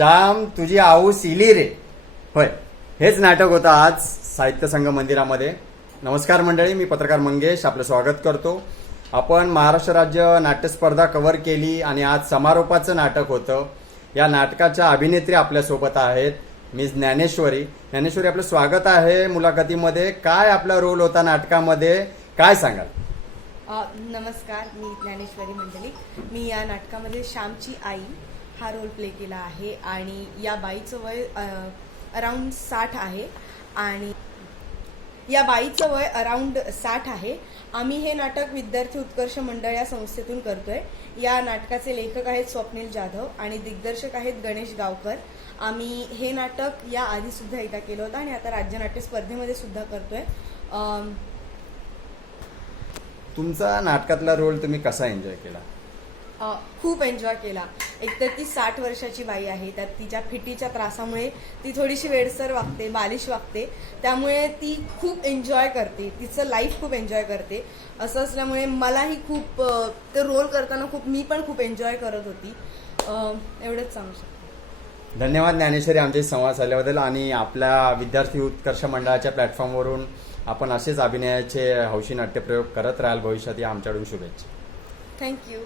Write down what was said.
श्याम तुझी आऊस इली रे. होय, हेच नाटक होतं आज साहित्य संघ मंदिरामध्ये. नमस्कार मंडळी, मी पत्रकार मंगेश आपलं स्वागत करतो. आपण महाराष्ट्र राज्य नाट्य स्पर्धा कव्हर केली आणि आज समारोपाचं नाटक होतं. या नाटकाच्या अभिनेत्री आपल्यासोबत आहेत मिस ज्ञानेश्वरी. ज्ञानेश्वरी, आपलं स्वागत आहे मुलाखतीमध्ये. काय आपला रोल होता नाटकामध्ये, काय सांगाल? नमस्कार, मी ज्ञानेश्वरी मंडलिक. मी या नाटकामध्ये श्यामची आई हा रोल प्ले केला आहे आणि या बाईचं वय अराउंड 60 आहे आणि आम्ही हे नाटक विद्यार्थी उत्कर्ष मंडळ या संस्थेतून करतोय. या नाटकाचे लेखक आहेत स्वप्नील जाधव आणि दिग्दर्शक आहेत गणेश गावकर. आम्ही हे नाटक या आधी सुद्धा एकदा केलं होतं आणि आता राज्य नाट्य स्पर्धेमध्ये सुद्धा करतोय. तुमचा नाटकातला रोल तुम्ही कसा एन्जॉय केला? खूप एन्जॉय केला. एकतर ती 60 वर्षाची बाई आहे, त्यात तिच्या फिटीच्या त्रासामुळे ती थोडीशी वेडसर वागते, बालिश वागते, त्यामुळे ती खूप एन्जॉय करते, तिचं लाईफ खूप एन्जॉय करते. असं असल्यामुळे मलाही खूप ते रोल करताना मी पण खूप एन्जॉय करत होती. एवढंच सांगू शकते. धन्यवाद ज्ञानेश्वरी आमच्याशी संवाद साधल्याबद्दल. आणि आपल्या विद्यार्थी उत्कर्ष मंडळाच्या प्लॅटफॉर्मवरून आपण असेच अभिनयाचे हौशी नाट्यप्रयोग करत राहाल भविष्यात, या आमच्याकडून शुभेच्छा. थँक्यू.